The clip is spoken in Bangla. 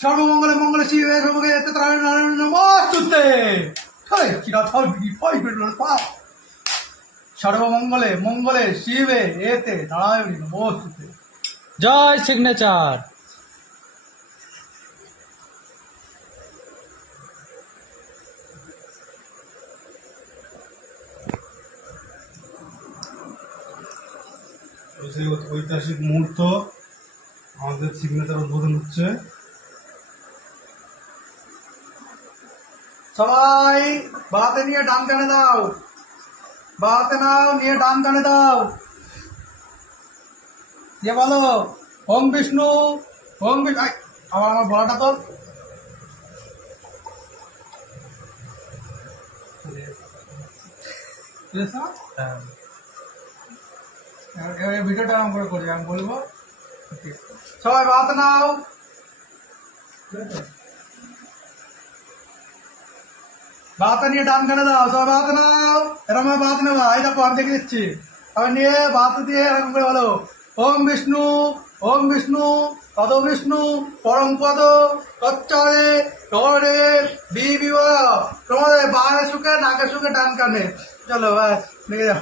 সর্বমঙ্গলে মঙ্গলে শিবে সর্বগে নারায়ণ নমস্তুতে। সর্বমঙ্গলে মঙ্গলে শিবে এতে নারায়ণ নমস্তুতে। জয় সিগনেচার। ঐতিহাসিক মুহূর্ত, আমাদের সিগনেচার উদ্বোধন হচ্ছে। সবাই বাতে নিয়ে ডান কানে দাও, বাতে নাও নিয়ে ডান কানে দাও। দিয়ে বলো ওম বিষ্ণু, ওম বিষ্ণু। আবার আমার বলাটা তো এবার ভিডিওটা আরাম করে করি, আমি বলবো। সবাই বাত নাও, বাতা নিয়ে ডান কানে দাও। সবাই বাত নাও, এরকম বাত নেবা। এই দেখো আমি দেখে দিচ্ছি। আবার নিয়ে বাত দিয়ে এরকম করে বলো ওম বিষ্ণু, ওম বিষ্ণু, পদ বিষ্ণু, পরম পদ, তচ্চরে টরে বিবাহ। তোমাদের বাঁয়ে সুখে নাকে সুখে ডান কানে। চলো ব্যাস দেখে যাও।